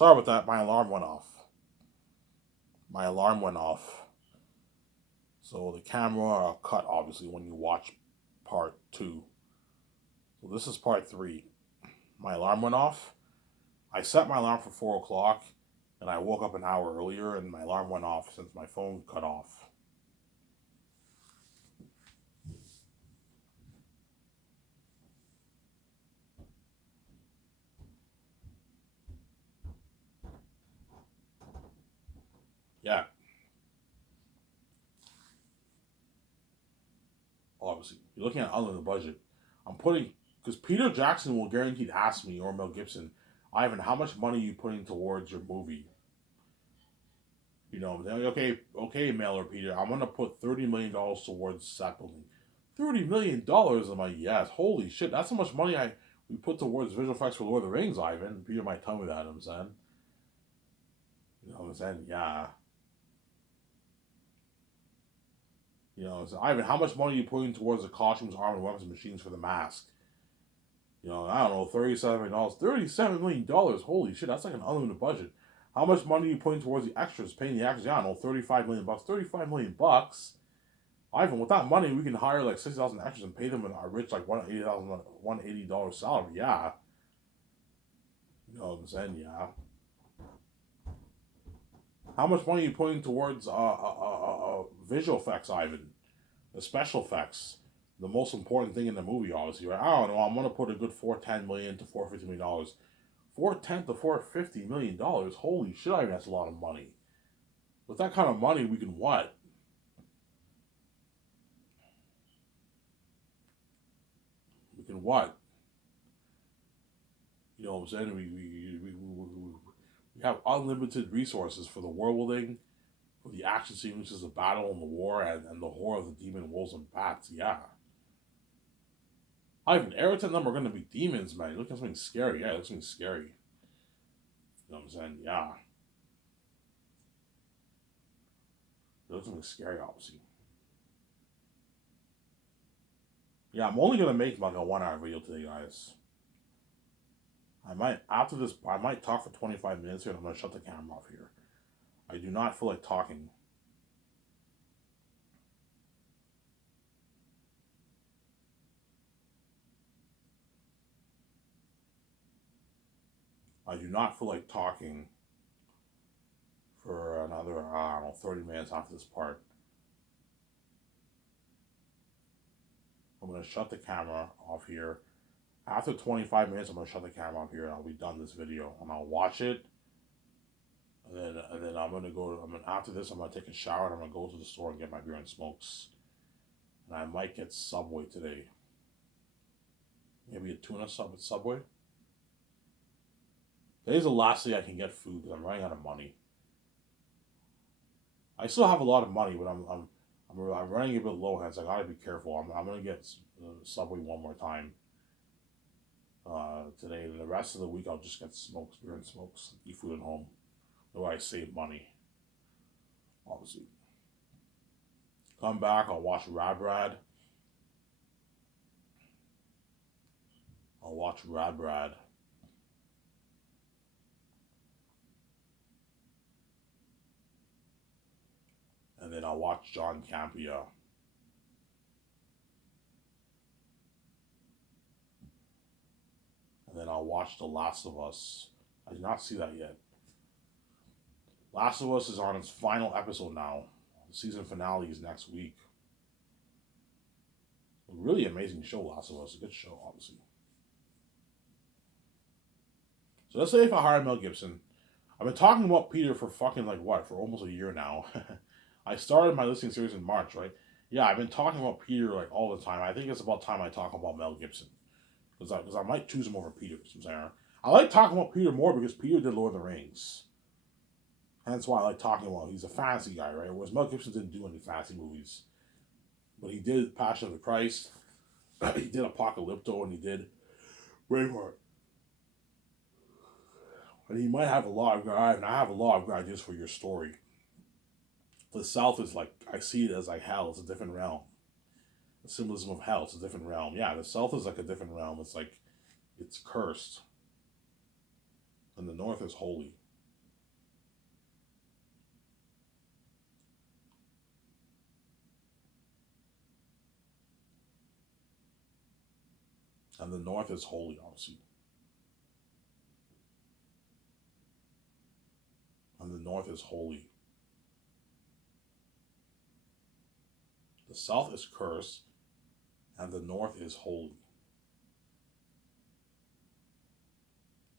Sorry about that. My alarm went off. My alarm went off. So the camera cut obviously when you watch part two. So this is part three. My alarm went off. I set my alarm for 4 o'clock, and I woke up an hour earlier, and my alarm went off since my phone cut off. Yeah, obviously you're looking at under the budget. I'm putting because Peter Jackson will guaranteed ask me or Mel Gibson, Ivan, how much money are you putting towards your movie? They're like, okay, Mel or Peter, I'm gonna put $30 million towards set building. $30 million. I'm like, yes, holy shit, that's how much money I we put towards visual effects for Lord of the Rings, Ivan. Peter might tell me that. I'm saying, I'm saying, yeah. So, Ivan, how much money are you putting towards the costumes, armor, weapons, and machines for the mask? I don't know, $37 million. $37 million. Holy shit, that's like an unlimited budget. How much money are you putting towards the extras, paying the actors? Yeah, I don't know, $35 million. $35 million. Ivan, with that money, we can hire like 6,000 extras and pay them a rich like $180 salary. Yeah, you know what I'm saying. Yeah. How much money are you putting towards visual effects, Ivan? The special effects, the most important thing in the movie, obviously, right? I don't know. I'm gonna put a good $410 million to $450 million. $410 to $450 million. Holy shit! I mean, that's a lot of money. With that kind of money, we can what? We can what? You know what I'm saying? We have unlimited resources for the world building, for the action sequences, the battle and the war, and the horror of the demon wolves and bats. Yeah. Ivan, every time them are going to be demons, man. Look at something scary. Yeah, it looks something scary. You know what I'm saying? Yeah. It looks something scary, obviously. Yeah, I'm only going to make like a 1 hour video today, guys. I might, after this, I might talk for 25 minutes here and I'm going to shut the camera off here. I do not feel like talking. I do not feel like talking for another, I don't know, 30 minutes after this part. I'm going to shut the camera off here. After 25 minutes, I'm going to shut the camera off here and I'll be done this video. And I'll watch it. And then I'm going to go, after this, I'm going to take a shower and I'm going to go to the store and get my beer and smokes. And I might get Subway today. Maybe a tuna sub at Subway. Today's the last day I can get food because I'm running out of money. I still have a lot of money, but I'm running a bit low, hence I gotta be careful. I'm gonna get Subway one more time today. And the rest of the week, I'll just get smokes, beer and smokes, eat food at home. The way I save money, obviously. Come back, I'll watch Rad Rad. I'll watch Rad Rad. And then I'll watch John Campia. And then I'll watch The Last of Us. I did not see that yet. Last of Us is on its final episode now. The season finale is next week. A really amazing show, Last of Us. A good show, obviously. So let's say if I hire Mel Gibson, I've been talking about Peter for fucking like what, for almost a year now. I started my listening series in March, right? Yeah, I've been talking about Peter like all the time. I think it's about time I talk about Mel Gibson because I might choose him over Peter. I like talking about Peter more because Peter did Lord of the Rings. Hence why I like talking about him. He's a fantasy guy, right? Whereas Mel Gibson didn't do any fantasy movies, but he did Passion of the Christ, he did Apocalypto, and he did Braveheart. And he might have a lot of guys, and I have a lot of good ideas for your story. The South is like I see it as like hell. It's a different realm. The symbolism of hell. It's a different realm. Yeah, the South is like a different realm. It's like it's cursed, and the North is holy. And the North is holy, obviously. And the North is holy. The South is cursed, and the North is holy.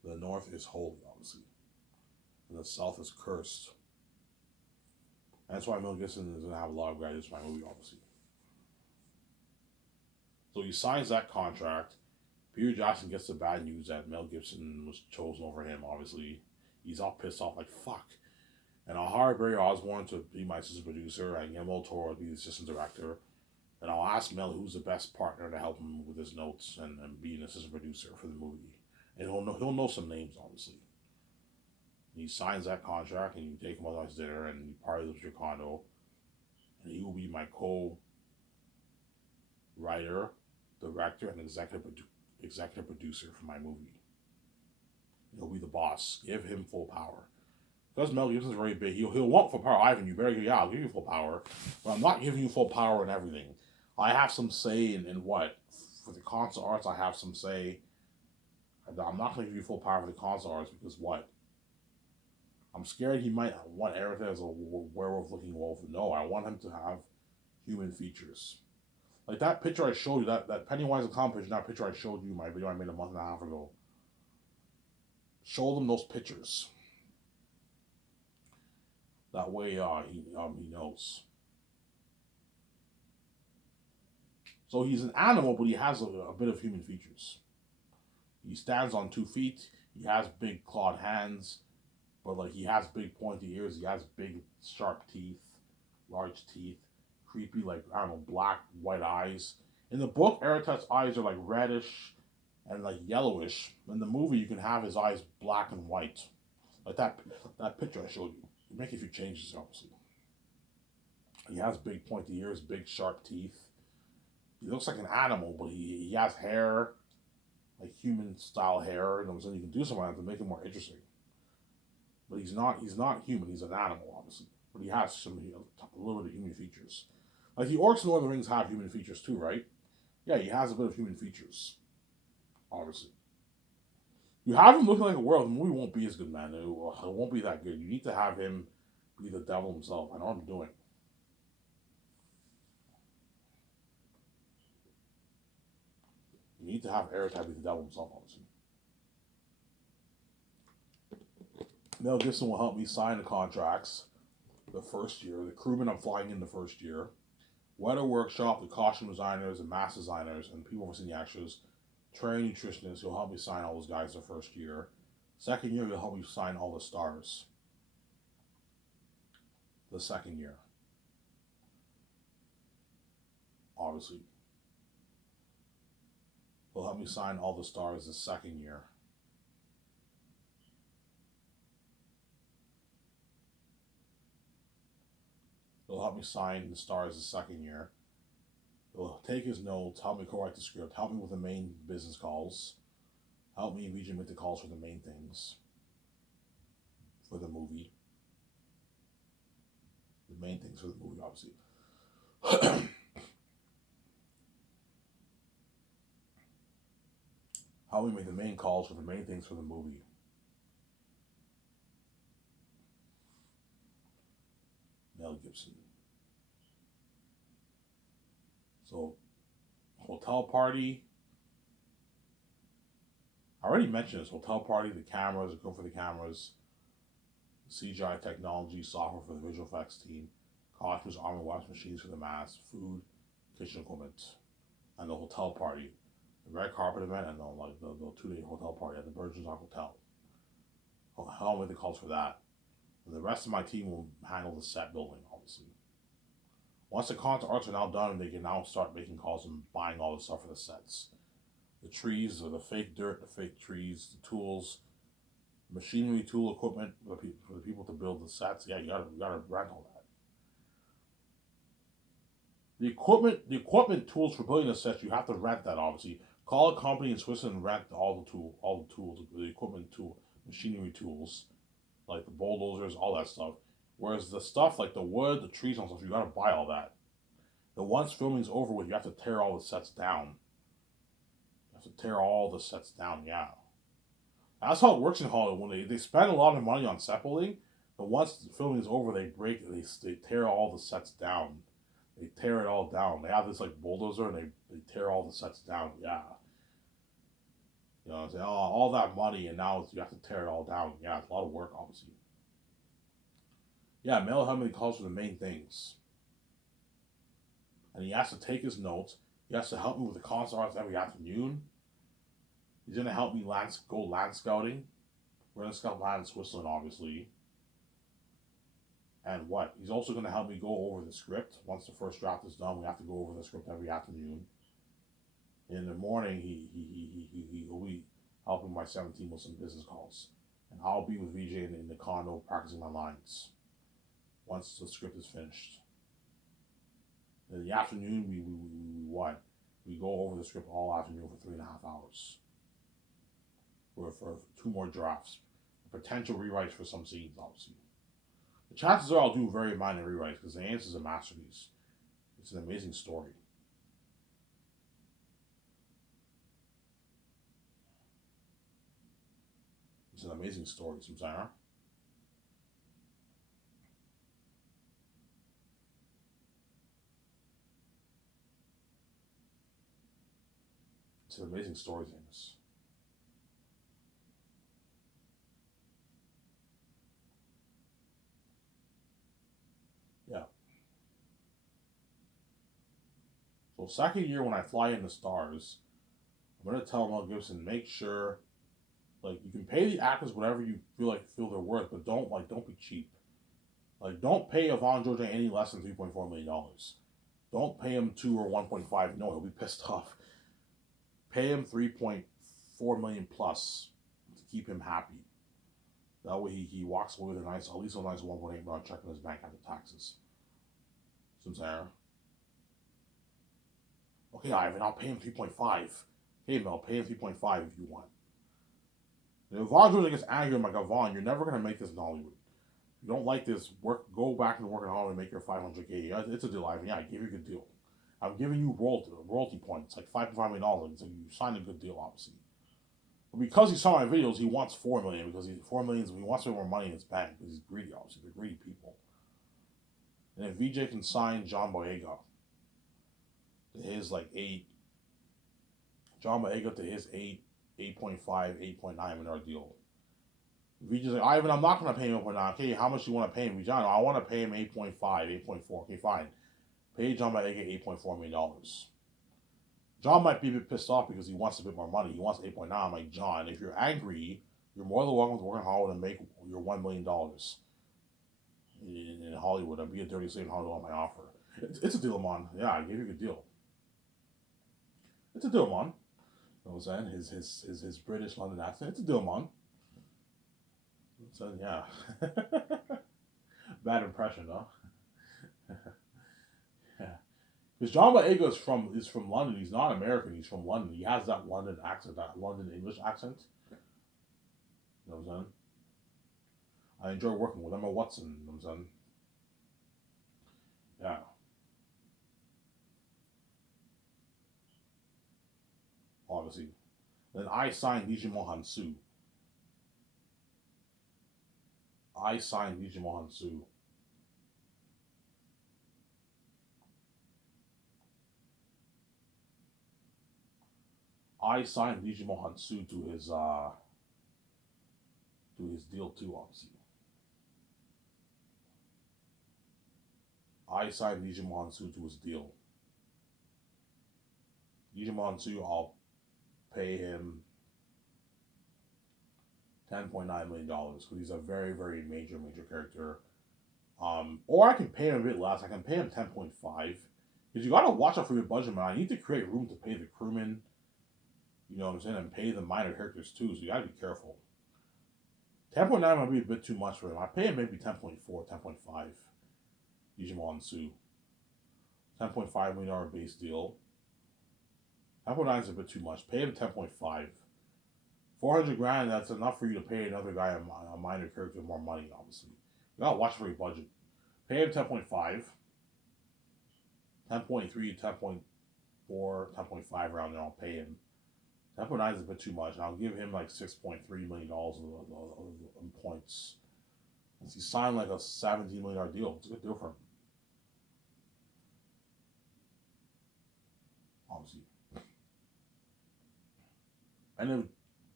The North is holy, obviously, and the South is cursed. And that's why Mel Gibson is going to have a lot of gratitude for my movie, obviously. So he signs that contract. Peter Jackson gets the bad news that Mel Gibson was chosen over him, obviously. He's all pissed off, like, fuck. And I'll hire Barry Osborne to be my assistant producer, and Guillermo del Toro to be the assistant director. And I'll ask Mel who's the best partner to help him with his notes and be an assistant producer for the movie. And he'll know some names, obviously. And he signs that contract, and you take him out to dinner, and he parties with your condo. And he will be my co-writer, director, and executive producer for my movie. He'll be the boss. Give him full power. Because Mel Gibson's very big, he'll want full power. Ivan, you better I'll give you full power. But I'm not giving you full power in everything. I have some say in what? For the console arts, I have some say. I'm not going to give you full power for the console arts because what? I'm scared he might want Eric as a werewolf-looking wolf. No, I want him to have human features. Like that picture I showed you, that Pennywise and Clown picture, that picture I showed you, my video I made a month and a half ago. Show them those pictures. That way, he knows. So he's an animal, but he has a bit of human features. He stands on 2 feet. He has big clawed hands, but like he has big pointy ears. He has big sharp teeth, large teeth, creepy like I don't know black white eyes. In the book, Aratat's eyes are like reddish and like yellowish. In the movie, you can have his eyes black and white, like that picture I showed you. You make a few changes, obviously. He has big pointy ears, big sharp teeth. He looks like an animal, but he has hair, like human style hair, and so you can do something like that to make it more interesting. But he's not human. He's an animal, obviously, but he has a little bit of human features. Like the orcs in Lord of the Rings have human features too, right? Yeah, he has a bit of human features, obviously. You have him looking like a werewolf, the movie won't be as good, man. It won't be that good. You need to have him be the devil himself. I know what I'm doing. You need to have Aratat be the devil himself, obviously. Mel Gibson will help me sign the contracts the first year. The crewmen I'm flying in the first year. Weather workshop, the costume designers and mask designers and people overseeing the actors. Train nutritionists, he'll help me sign all those guys the first year. Second year, he'll help me sign all the stars. The second year. Obviously. He'll help me sign all the stars the second year. He'll help me sign the stars the second year. He'll take his notes, help me co-write the script, help me with the main business calls, help me region make the calls for the main things for the movie. The main things for the movie, obviously. Help me make the main calls for the main things for the movie. Mel Gibson. So, hotel party. I already mentioned this. Hotel party, the cameras, go for the cameras. CGI technology, software for the visual effects team. Costumes, armor, weapons, machines for the masks. Food, kitchen equipment. And the hotel party. The red carpet event and the 2-day hotel party at the Virgin Rock Hotel. I'll make the calls for that. And the rest of my team will handle the set building, obviously. Once the concept arts are now done, they can now start making calls and buying all the stuff for the sets. The trees, or the fake dirt, the fake trees, the tools, machinery, tool equipment for the people to build the sets. Yeah, you gotta rent all that. The equipment tools for building the sets, you have to rent that, obviously. Call a company in Switzerland and rent all the tools, the equipment tool, machinery tools, like the bulldozers, all that stuff. Whereas the stuff like the wood, the trees, and stuff, you gotta buy all that. And once filming's over with, you have to tear all the sets down. You have to tear all the sets down. Yeah, that's how it works in Hollywood. When they spend a lot of money on set building, but once the filming is over, they tear all the sets down. They tear it all down. They have this like bulldozer and they tear all the sets down. Yeah. You know, say, oh, all that money and now you have to tear it all down. Yeah, it's a lot of work, obviously. Yeah, Mel helped me calls for the main things. And he has to take his notes. He has to help me with the concert arts every afternoon. He's gonna help me go land scouting. We're gonna scout land in Switzerland, obviously. And what? He's also gonna help me go over the script. Once the first draft is done, we have to go over the script every afternoon. In the morning, he'll be helping my 17 Muslim business calls. And I'll be with VJ in the condo practicing my lines once the script is finished. In the afternoon, we what? We go over the script all afternoon for 3.5 hours. For 2 more drafts. Potential rewrites for some scenes, obviously. The chances are I'll do very minor rewrites because The Ants is a masterpiece. It's an amazing story. It's an amazing story, Samsara. It's an amazing story, Amos. Yeah. So second year when I fly in the stars, I'm gonna tell Mel Gibson, make sure like you can pay the actors whatever you feel they're worth, but don't be cheap. Like don't pay Yvonne Georgia any less than $3.4 million. Don't pay him 2 or 1.5. No, he'll be pissed off. Pay him 3.4 million plus to keep him happy. That way he walks away with at least a nice 1.8 million check in his bank after taxes. Samsara. Okay, Ivan, I'll pay him 3.5. Hey Mel, pay him 3.5 if you want. And if Vaughn Georgia gets angry, I'm like, Vaughn, you're never gonna make this in Hollywood. You don't like this, go back and work in Hollywood and make your 500K. It's a deal, Ivan. Yeah, I gave you a good deal. I'm giving you royalty points, like $5.5 million. So you signed a good deal, obviously. But because he saw my videos, he wants 4 million because he's 4 million. He wants more money in his bank because he's greedy. Obviously, they're greedy people. And if VJ can sign John Boyega to his like 8, John Boyega to his 8.5, 8.9 million deal. VJ's like, Ivan, I'm not gonna pay him 8.9. Okay, how much do you want to pay him? John, I want to pay him 8.5, 8.4. Okay, fine. Pay John Boyega $8.4 million. John might be a bit pissed off because he wants a bit more money. He wants 8.9. I'm like, John, if you're angry, you're more than welcome to work in Hollywood and make your $1 million in Hollywood and be a dirty slave in Hollywood on my offer. It's a deal, man. Yeah, I gave you a good deal. It's a deal, man. You know what I'm saying? His British London accent. It's a deal, man. So yeah. Bad impression, though. Yeah. Because John Boyega is from London. He's not American. He's from London. He has that London accent, that London English accent. You know what I'm saying? I enjoy working with Emma Watson. You know what I'm saying? Yeah. Obviously. Then I signed Lee Mohan Soo. I signed Lee Mohan Soo. I signed Lee Mohan Soo to his deal too, obviously. I signed Lee Mohan Soo to his deal. Lee Mohan Soo, I'll pay him $10.9 million because he's a very, very major character. Or I can pay him a bit less. I can pay him 10.5 because you gotta watch out for your budget, man. I need to create room to pay the crewmen, you know what I'm saying, and pay the minor characters too. So you gotta be careful. 10.9 might be a bit too much for him. I pay him maybe 10.4, 10.5. Digimon Sue. $10.5 million base deal. 10.9 is a bit too much. Pay him 10.5. 400 grand, that's enough for you to pay another guy a minor character more money, obviously. You gotta watch for your budget. Pay him 10.5. 10.3, 10.4, 10.5 around there, I'll pay him. $10.9 is a bit too much. And I'll give him like $6.3 million in points. He signed like a $17 million deal. It's a good deal for him. Obviously. And if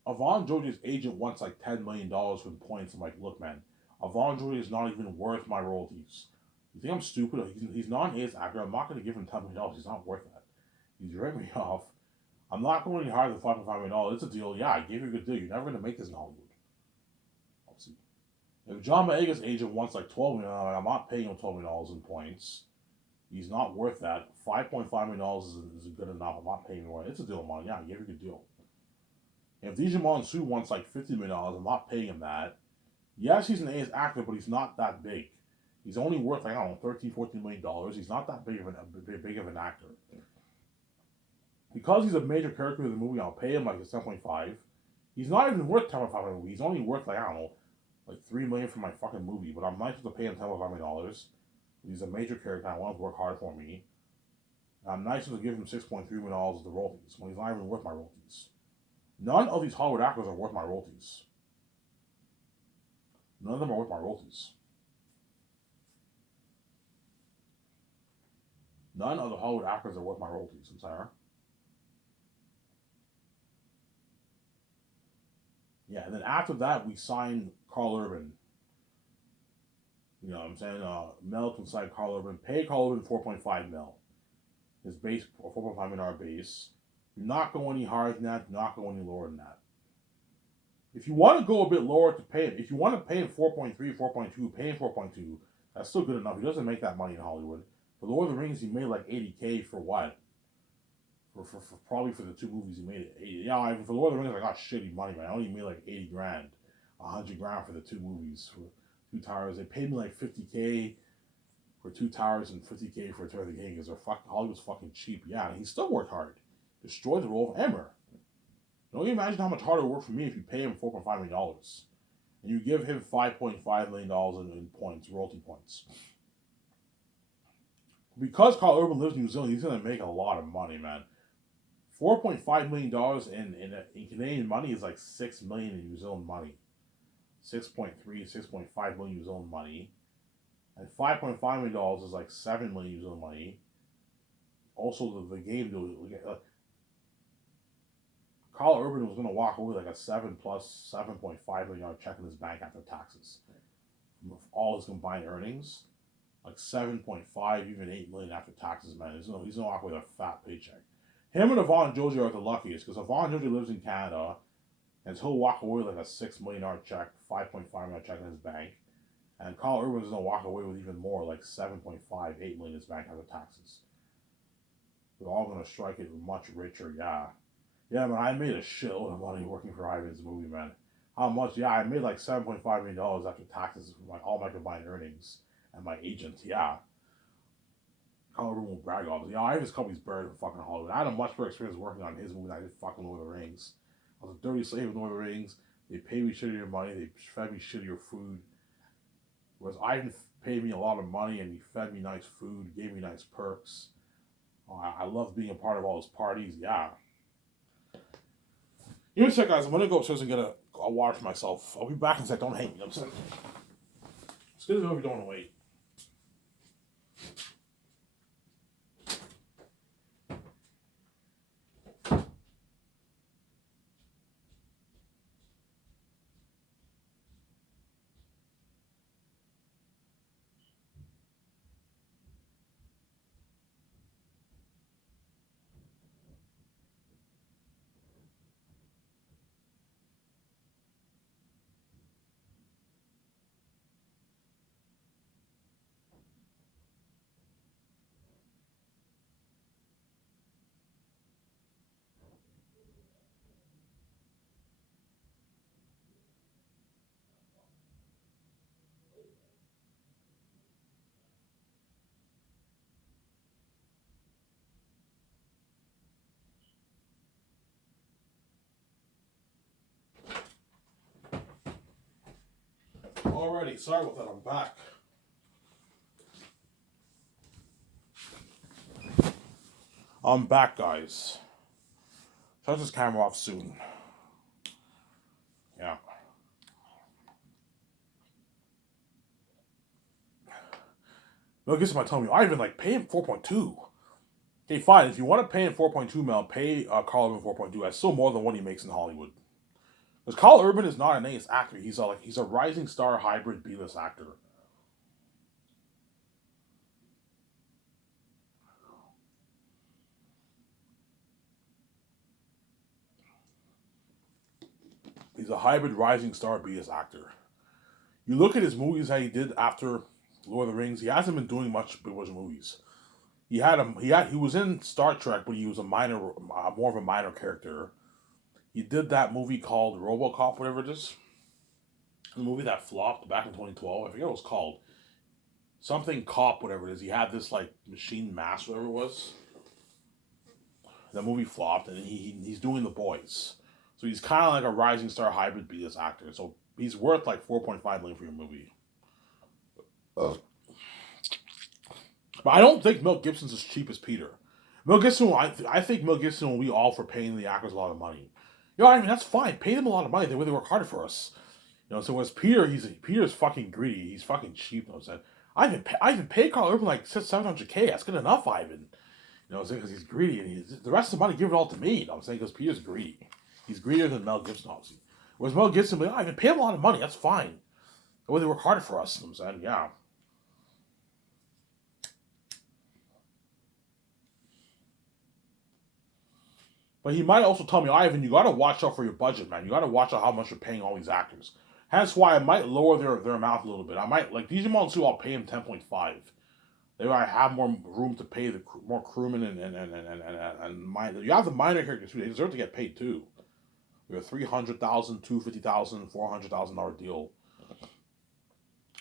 Avon George's agent wants like $10 million for the points, I'm like, look, man, Avon George is not even worth my royalties. You think I'm stupid? He's not an ace actor. I'm not going to give him $10 million. He's not worth that. He's ripping me off. I'm not going any higher than $5.5 million. It's a deal. Yeah, I gave you a good deal. You're never going to make this in Hollywood. Obviously. If John Boyega's agent wants like $12 million, I'm not paying him $12 million in points. He's not worth that. $5.5 million is good enough. I'm not paying him more. It's a deal of mine. Yeah, I gave you a good deal. If DJ Monsoon wants like $50 million, I'm not paying him that. Yes, he's an ace actor, but he's not that big. He's only worth like, I don't know, $13-14 million. He's not that big of an actor. Because he's a major character in the movie, I'll pay him like a 7.5. He's not even worth $10.5 million. He's only worth like, I don't know, like $3 million for my fucking movie. But I'm nice to pay him $10.5 million. He's a major character. I want him to work hard for me. I'm nice to give him $6.3 million as the royalties when he's not even worth my royalties. None of these Hollywood actors are worth my royalties. None of them are worth my royalties. None of the Hollywood actors are worth my royalties. I'm sorry. Yeah, and then after that, we signed Karl Urban. You know what I'm saying? Mel can sign Karl Urban. Pay Karl Urban 4.5 mil. His base, $4.5 million base. You're not going any higher than that. You're not going any lower than that. If you want to go a bit lower to pay him, if you want to pay him 4.3, 4.2, pay him 4.2. That's still good enough. He doesn't make that money in Hollywood. For Lord of the Rings, he made like $80K for what? For probably for the two movies he made it. Yeah, for Lord of the Rings, I got shitty money, man. I only made like 80 grand, 100 grand for the two movies for Two Towers. They paid me like 50K for Two Towers and 50K for Return of the King because Hollywood's fucking cheap. Yeah, and he still worked hard. Destroyed the role of Emmer. Don't you imagine how much harder it would work for me if you pay him $4.5 million and you give him $5.5 million in points, royalty points. Because Karl Urban lives in New Zealand, he's gonna make a lot of money, man. $4.5 million in Canadian money is like $6 million in New Zealand money. 6.3, 6.5 million New Zealand money. And $5.5 million is like 7 million New Zealand money. Also, the game deal. Karl Urban was going to walk away like a 7 plus $7.5 million check in his bank after taxes. From all his combined earnings. Like 7.5, even 8 million after taxes, man. He's going to walk away with a fat paycheck. Him and Avon Joji are the luckiest because Avon Joji lives in Canada and he'll walk away with like a $6 million check, $5.5 million check in his bank. And Karl Urban is going to walk away with even more, like 7.5, 8 million in his bank after taxes. They're all going to strike it much richer, yeah. Yeah, man, I made a shitload of money working for Ivan's movie, man. How much? Yeah, I made like $7.5 million after taxes from all my combined earnings and my agent, yeah. Karl Urban will brag off. Yeah, Ivan's company's buried in fucking Hollywood. I had a much better experience working on his movie than I did fucking Lord of the Rings. I was a dirty slave in Lord of the Rings. They paid me shittier money. They fed me shittier food. Whereas Ivan paid me a lot of money and he fed me nice food, gave me nice perks. I loved being a part of all his parties. Yeah. You know what, guys? I'm gonna go upstairs and get a water for myself. I'll be back in a sec. Don't hate me. I'm saying. It's good to know if you don't want to wait. Alrighty, sorry about that. I'm back. I'm back, guys. Shut this camera off soon. Yeah. Mel Gibson might tell me, Ivan, like, pay him 4.2. Okay, fine. If you want to pay him 4.2 mil, pay Carl Urban 4.2. That's still more than what he makes in Hollywood. Because Carl Urban is not an ace actor. He's a rising star hybrid B-list actor. He's a hybrid rising star B-list actor. You look at his movies that he did after Lord of the Rings. He hasn't been doing much big movies. He was in Star Trek, but he was more of a minor character. He did that movie called RoboCop, whatever it is. The movie that flopped back in 2012. I forget what it was called. Something Cop, whatever it is. He had this like machine mask, whatever it was. That movie flopped, and he's doing The Boys. So he's kind of like a rising star hybrid B-list actor. So he's worth like 4.5 million for your movie. Oh. But I don't think Mel Gibson's as cheap as Peter. Mel Gibson, I think Mel Gibson will be all for paying the actors a lot of money. You know, I mean, that's fine. Pay them a lot of money. They really work harder for us. You know, so as Peter, Peter's fucking greedy. He's fucking cheap. You know what I'm saying? I even paid Carl Urban like 700K. That's good enough, Ivan. You know what I'm saying? Because he's greedy, and the rest of the money, give it all to me. You know what I'm saying? Because Peter's greedy. He's greedier than Mel Gibson, obviously. Whereas Mel Gibson, like, Ivan, pay him a lot of money. That's fine. The way they work harder for us. You know what I'm saying? Yeah. But he might also tell me, Ivan, you got to watch out for your budget, man. You got to watch out how much you're paying all these actors. Hence why I might lower their amount a little bit. I might, like, Digimon 2, I'll pay him 10.5. They might have more room to pay more crewmen and you have the minor characters too. They deserve to get paid too. We have $300,000, $250,000, $400,000 deal.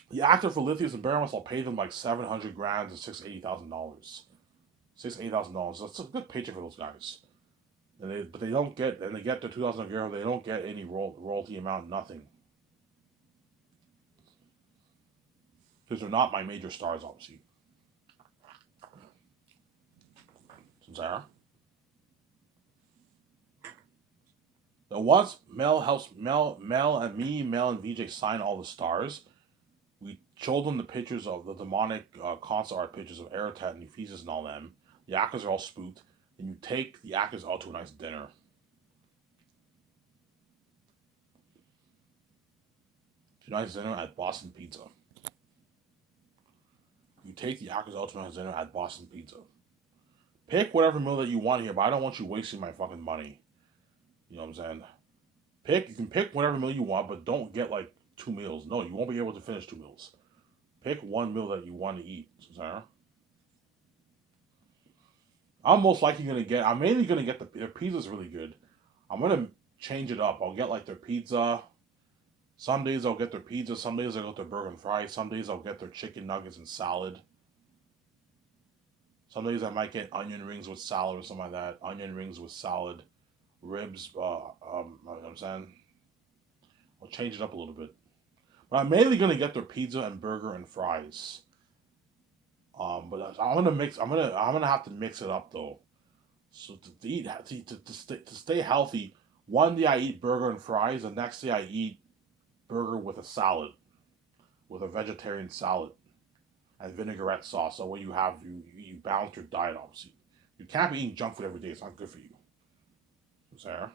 The actor for Lithius and Baramus, I'll pay them like $700,000 to $680,000. $680,000. That's a good paycheck for those guys. But they don't get, and they get their 2,000 euro. They don't get any royalty amount, nothing. Because they're not my major stars, obviously. Sarah. Now once Mel and VJ sign all the stars, we showed them the pictures of the demonic concept art pictures of Eratet and Ephesus and all them. The actors are all spooked. And you take the actors out to a nice dinner. To a nice dinner at Boston Pizza. You take the actors out to a nice dinner at Boston Pizza. Pick whatever meal that you want here, but I don't want you wasting my fucking money. You know what I'm saying? You can pick whatever meal you want, but don't get like 2 meals. No, you won't be able to finish 2 meals. Pick one meal that you want to eat, Sarah. I'm mainly gonna get their pizza's really good. I'm gonna change it up. I'll get like their pizza. Some days I'll get their pizza. Some days I'll get their burger and fries. Some days I'll get their chicken nuggets and salad. Some days I might get onion rings with salad or something like that. Onion rings with salad, ribs. You know what I'm saying? I'll change it up a little bit. But I'm mainly gonna get their pizza and burger and fries. But I'm gonna have to mix it up though. So to stay healthy, one day I eat burger and fries, the next day I eat burger with a salad, with a vegetarian salad, and vinaigrette sauce. So what you balance your diet obviously. You can't be eating junk food every day. It's not good for you. Sarah.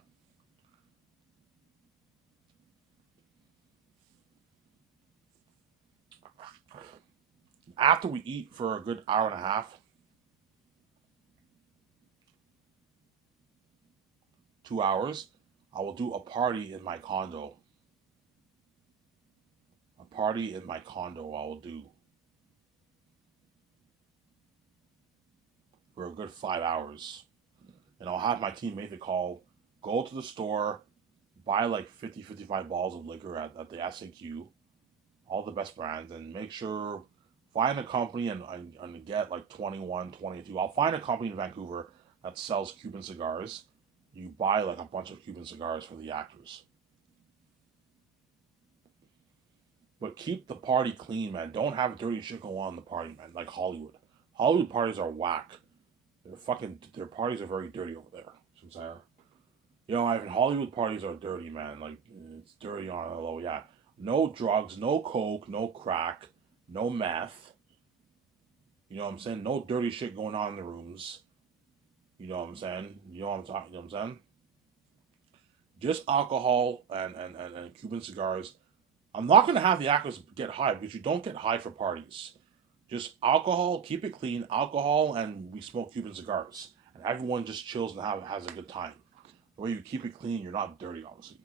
After we eat for a good hour and a half, 2 hours, I will do a party in my condo. A party in my condo I will do for a good 5 hours. And I'll have my team make the call, go to the store, buy like 50, 55 bottles of liquor at the SAQ, all the best brands, and make sure, find a company and get like 21, 22. I'll find a company in Vancouver that sells Cuban cigars. You buy like a bunch of Cuban cigars for the actors. But keep the party clean, man. Don't have dirty shit go on in the party, man. Like Hollywood. Hollywood parties are whack. Their parties are very dirty over there. Ivan, Hollywood parties are dirty, man. Like, it's dirty on a low, yeah. No drugs, no coke, no crack, no meth. You know what I'm saying? No dirty shit going on in the rooms. You know what I'm saying? You know what I'm talking. You know what I'm saying? Just alcohol and Cuban cigars. I'm not gonna have the actors get high because you don't get high for parties. Just alcohol, keep it clean, alcohol, and we smoke Cuban cigars, and everyone just chills and has a good time. The way you keep it clean, you're not dirty, obviously.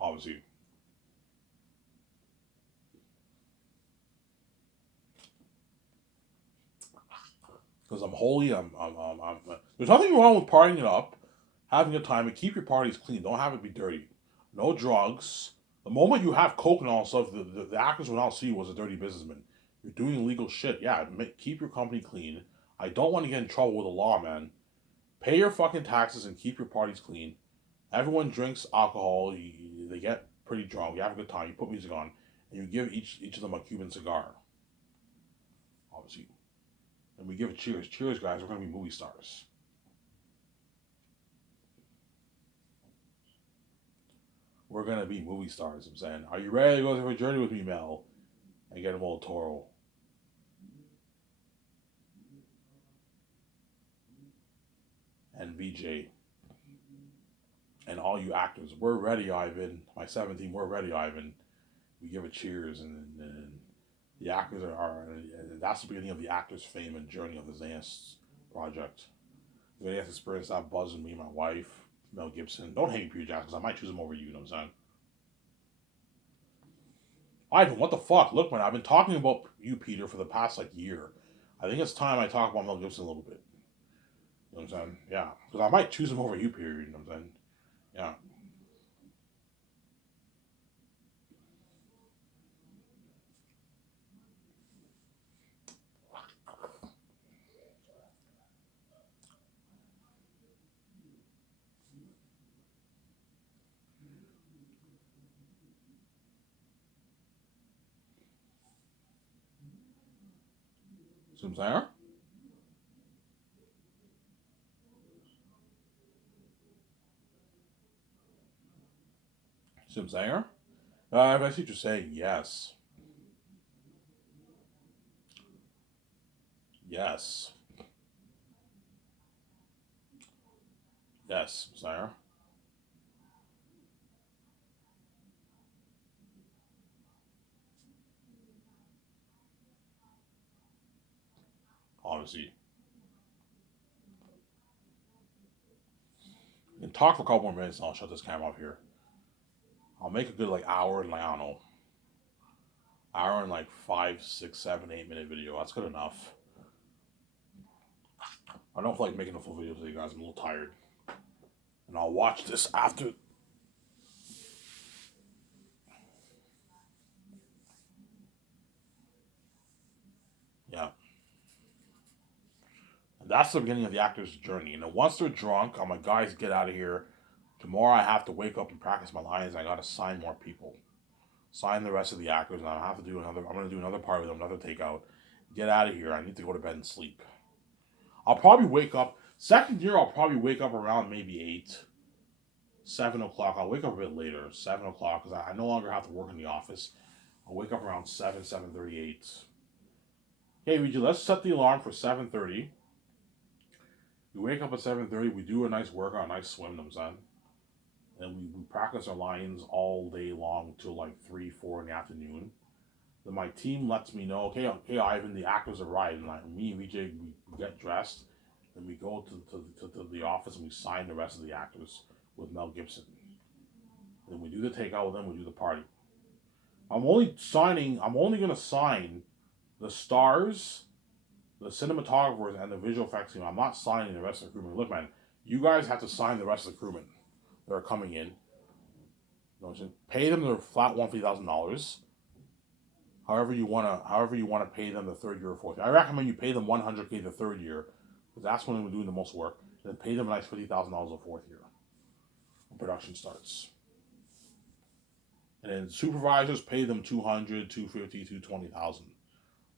Obviously, because I'm holy. There's nothing wrong with partying it up, having a time, and keep your parties clean. Don't have it be dirty. No drugs. The moment you have coke and all stuff, the actors will now see you as a dirty businessman. You're doing illegal shit. Yeah, keep your company clean. I don't want to get in trouble with the law, man. Pay your fucking taxes and keep your parties clean. Everyone drinks alcohol. They get pretty drunk. You have a good time. You put music on, and you give each of them a Cuban cigar. Obviously, and we give it cheers. Cheers, guys. We're gonna be movie stars. We're gonna be movie stars. I'm saying, are you ready to go through a journey with me, Mel? And get a little Toro and VJ and all you actors. We're ready, Ivan. My 17. We're ready, Ivan. We give it cheers, and the actors and that's the beginning of the actors' fame and journey of the Xanax project. We're gonna have to experience that buzzing me, my wife, Mel Gibson. Don't hate me, Peter Jackson, because I might choose him over you. You know what I'm saying? Ivan, what the fuck? Look, man, I've been talking about you, Peter, for the past like year. I think it's time I talk about Mel Gibson a little bit. You know what I'm saying? Yeah, because I might choose him over you, Peter. You know what I'm saying? Yeah. See what I'm saying? See what I'm saying? I see what you're saying. Yes. Yes. Yes, sire. Obviously. You can talk for a couple more minutes and I'll shut this camera off here. I'll make a good like hour and like, I don't know, hour and like 5, 6, 7, 8 minute video. That's good enough. I don't feel like making a full video today, guys. I'm a little tired. And I'll watch this after. Yeah. And that's the beginning of the actor's journey. And then once they're drunk, I'm like, guys, get out of here. Tomorrow I have to wake up and practice my lines. I gotta sign more people. Sign the rest of the actors, and I have to do another. I'm gonna do another part with them, another takeout. Get out of here. I need to go to bed and sleep. I'll probably wake up. Second year, I'll probably wake up around maybe 8, 7 o'clock. I'll wake up a bit later, 7 o'clock, because I no longer have to work in the office. I'll wake up around 7, 7:38. Hey, Luigi, let's set the alarm for 7:30. We wake up at 7:30. We do a nice workout, a nice swim, them son, and we practice our lines all day long till like 3, 4 in the afternoon. Then my team lets me know, okay, okay, Ivan, the actors arrived, and like me and VJ, we get dressed, and we go to the office and we sign the rest of the actors with Mel Gibson. Then we do the takeout with them. We do the party. I'm only gonna sign the stars, the cinematographers, and the visual effects team. I'm not signing the rest of the crewmen. Look, man, you guys have to sign the rest of the crewmen that are coming in. You know, pay them their flat $150,000. However you wanna pay them the third year or fourth year. I recommend you pay them $100K the third year, because that's when we're doing the most work. And then pay them a nice $50,000 the fourth year when production starts. And then supervisors pay them 200, 250, 220,000.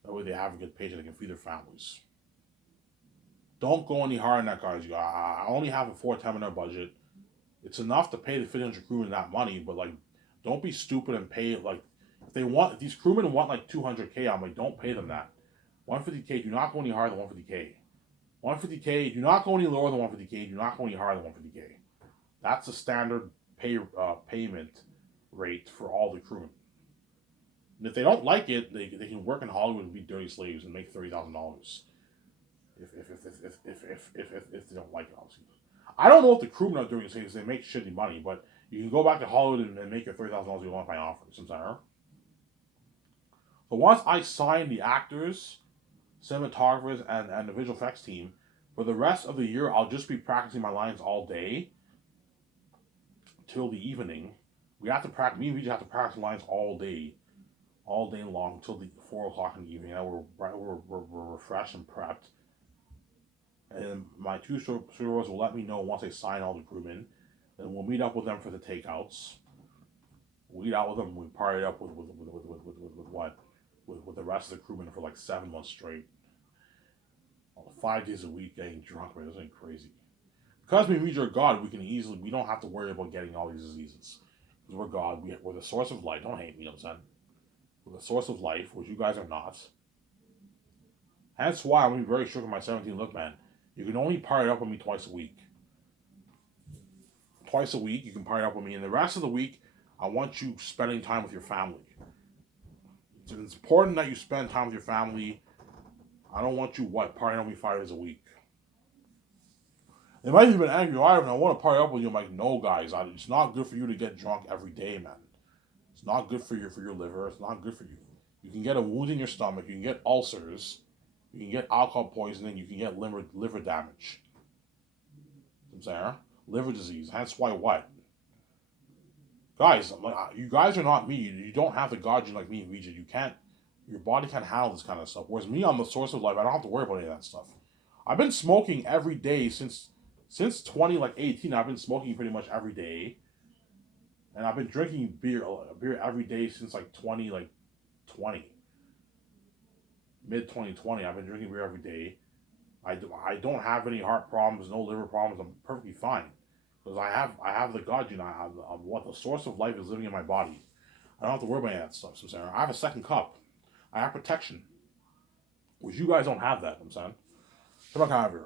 That way they have a good paycheck. They can feed their families. Don't go any higher than that, guys. I only have a 410 budget. It's enough to pay the 1,500 crewmen that money, but like, don't be stupid and pay it. Like, if these crewmen want like 200K, I'm like, don't pay them that. 150K, do not go any higher than 150K. 150K, do not go any lower than 150K. Do not go any higher than 150K. That's the standard payment rate for all the crewmen. And if they don't like it, they can work in Hollywood and be dirty slaves and make $30,000. If they don't like it, obviously. I don't know if the crewmen are doing the same because they make shitty money, but you can go back to Hollywood and make your $30,000 you want by offer. Sometimes. So once I sign the actors, cinematographers, and the visual effects team, for the rest of the year, I'll just be practicing my lines all day till the evening. We have to practice. Me and VJ have to practice lines all day long until the 4 o'clock in the evening. Now we're refreshed and prepped. And my two supervisors will let me know once they sign all the crewmen. Then we'll meet up with them for the takeouts. We'll eat out with them. We party up with the rest of the crewmen for like 7 months straight. 5 days a week getting drunk, man. This ain't crazy. Because we are God, we don't have to worry about getting all these diseases. Because we're God, we're the source of life. Don't hate me, you know what I'm saying? We're the source of life, which you guys are not. Hence why I'm going to be very strict with my 17 look, man. You can only party up with me twice a week. Twice a week, you can party up with me. And the rest of the week, I want you spending time with your family. It's important that you spend time with your family. I don't want you, partying up with me 5 days a week. They might have been angry. I want to party up with you. I'm like, no, guys. It's not good for you to get drunk every day, man. It's not good for your liver. It's not good for you. You can get a wound in your stomach. You can get ulcers. You can get alcohol poisoning. You can get liver damage. I'm saying, liver disease. Hence why what? Guys, you guys are not me. You don't have the God you like me and VJ. You can't. Your body can't handle this kind of stuff. Whereas me, I'm the source of life. I don't have to worry about any of that stuff. I've been smoking every day since 2018. I've been smoking pretty much every day, and I've been drinking beer every day since like 2020, mid 2020. I've been drinking beer every day. I don't have any heart problems, no liver problems. I'm perfectly fine because I have the God, I'm what the source of life is living in my body. I don't have to worry about any of that stuff. So I'm saying I have a second cup. I have protection, which you guys don't have that. I'm saying. Come on, here.